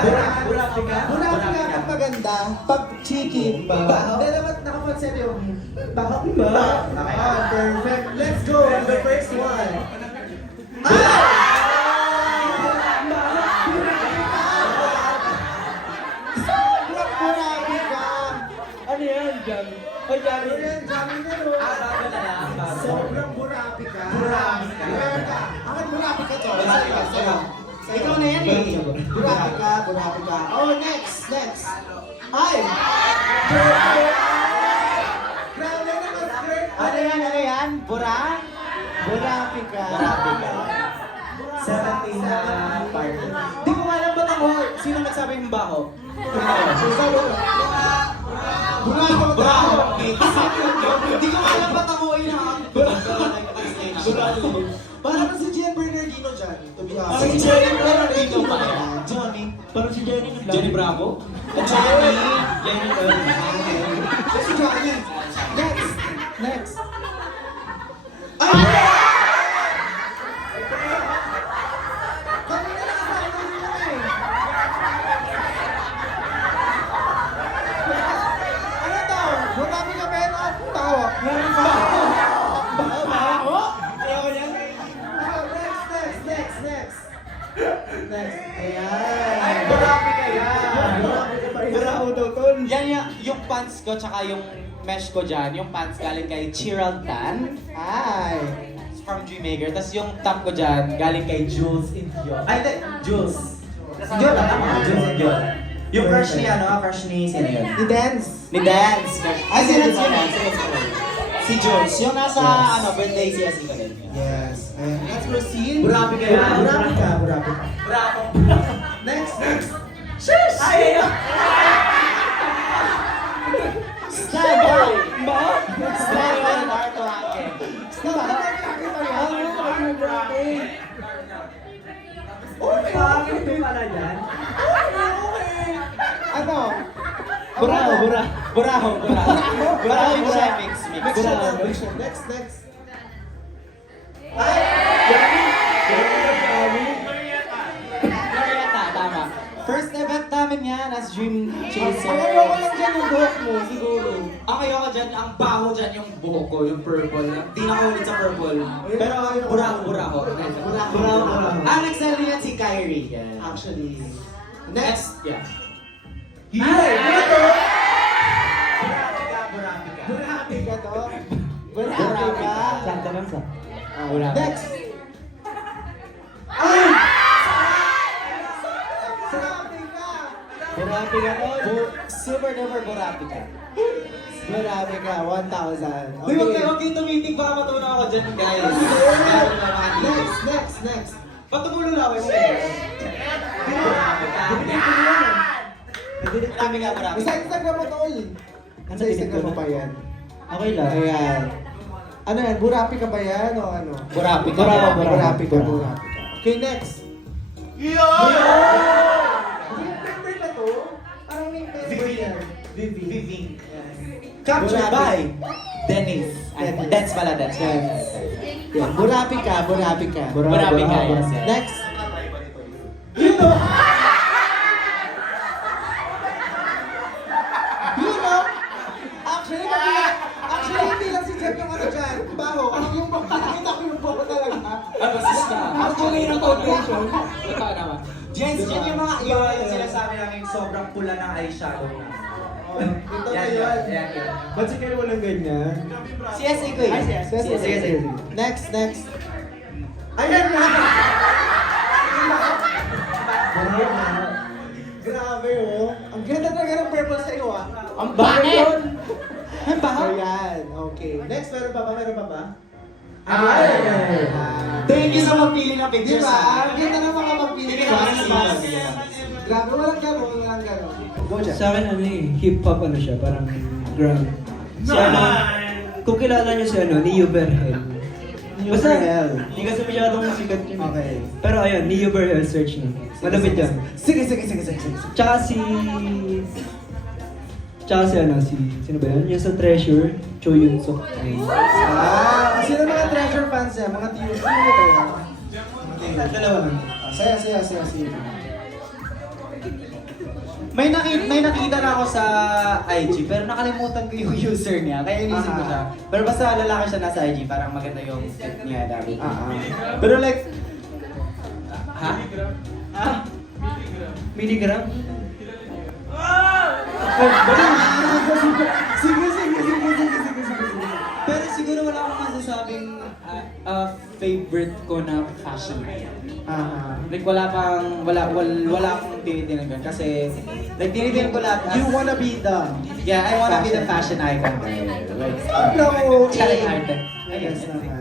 Burapi ka pag maganda, pag cheeky, baho. Hindi naman nakakonsen yung baho. Perfect. Let's go. The first one. Burapi ka. Ano yan, Jam? Ay, Jam. Sobrang burapi ka. Akin burapi ka to. Ikaw na yan eh. Burapi ka. Oh, next. Ay! Grabe naman, skirt. Ano yan? Burapi ka. 17 na party. Di ko alam ba't ako, sino nagsabi yung baho? Buraho. Di ko alam ba't ako inahan. Parang si Jen Bernardino dyan. To be honest. Si Jenny Bernardino pa yan. Johnny. Parang si Jenny naglabi. Jenny Bravo? Jenny Si Johnny. Next. Ano to? Burapi ka ba? Tawa. Baho? Next. Ayan. Burapi ka yan. Buraho daw, tol. Yan yung pants ko tsaka yung mesh ko dyan. Yung pants galing kay Chiral Tan. Ay. It's from Dreammaker. Tapos yung top ko dyan galing kay Jules Indion. Ay, hindi. Jules. Indion na tama. Jules Indion. Yung crush ni crush ni sino yun? Ni Dance. Ni Dance. Ay, sino? Si Jules. Yung nasa birthday CSE ko din. Yes. Let's proceed. Burapi ka yan. Burapi ka. Bravo. Next. Shush! Ay! Stand by. Stand by Art Ranking. Bakit yung pala yan? Ano? Buraho. Buraho yung siya mix. Next. Marietta, tama. First event namin yan as Dream Chaser. Ayoko lang dyan yung buhok mo, siguro. Okay ako dyan, ang baho dyan yung buhok ko, yung purple. Di na ulit sa purple. Pero buraho. Ang nag-sell din yan si Kyrie. Yeah. Actually. Next. Yeah. Ay! Ano to? Burapi ka. Burapi ka to? Burapi ka. Sakto lang sa. Next. Ay! Burapi ka. Burapi ka to. Super duper burapi ka. Burapi ka, 1,000. Uy, huwag kayong tumitig, baka matunaw ako dyan, guys. Next. Ba't tumulo na ako yung burapi ka? Burapi ka. Sa Instagram mo, tol. Sa Instagram mo pa yan. Okay lang. Ayan. Ano yan? Burapi ka ba yan o ano? Burapi ka. Burapi ka. Okay, next. Yung member na to, parang may member yan. Viving. Captured by Dennis. Dance pala, dance. Yan, burapi ka. Burapi ka, yes. Next. Actually, hindi lang si Jeff yung ano dyan. Baho. Yung nakita ko yung baho talaga. Actually, yung foundation. Ikaw naman. Jens, yan yung mga yung sinasabi namin sobrang pula ng eyeshadow na. Ito na yun. Ba't si Kyle walang ganyan? CSA ko eh. CSA. Next. Ayan na! Grabe oh. Ang ganda talaga ng purple sa'yo ah. Ang bakit? Ang baho? Ayan, okay. Next, meron pa ba? Ay! Thank you sa magpili ng pictures. Diba? Ang ganda ng mga magpili Sige ng naman, mas. sige. Grabe, walang ganon. Go dyan. Sa akin ano eh, hip-hop ano siya, parang grunge. Si ano, kung kilala niyo si ano, Neo Berhel. Basta, hindi kasi masyadong sikat yun. Okay. Pero ayun, Neo Berhel, search na. Malapit yan. Sige. Tsaka si ano, sino ba yan? Yung sa Treasure, Cho Yun Suk. Sino mga treasure fans yan? Mga tiyo. Sino ba yan? Dalawa lang. Saya. May nakita na ako sa IG, pero nakalimutan ko yung user niya, kaya inisip ko siya. Pero basta lalaki siya nasa IG, parang maganda yung fit niya, David. Pero like, ha? Milligram? Sige. Pero siguro wala akong masasabing favorite ko na fashion item. Like wala akong tinitingnan kasi like tinitingnan ko lahat as, You wanna be the... yeah, I wanna be the fashion icon guy. Like, No! charing arte. Yes naman.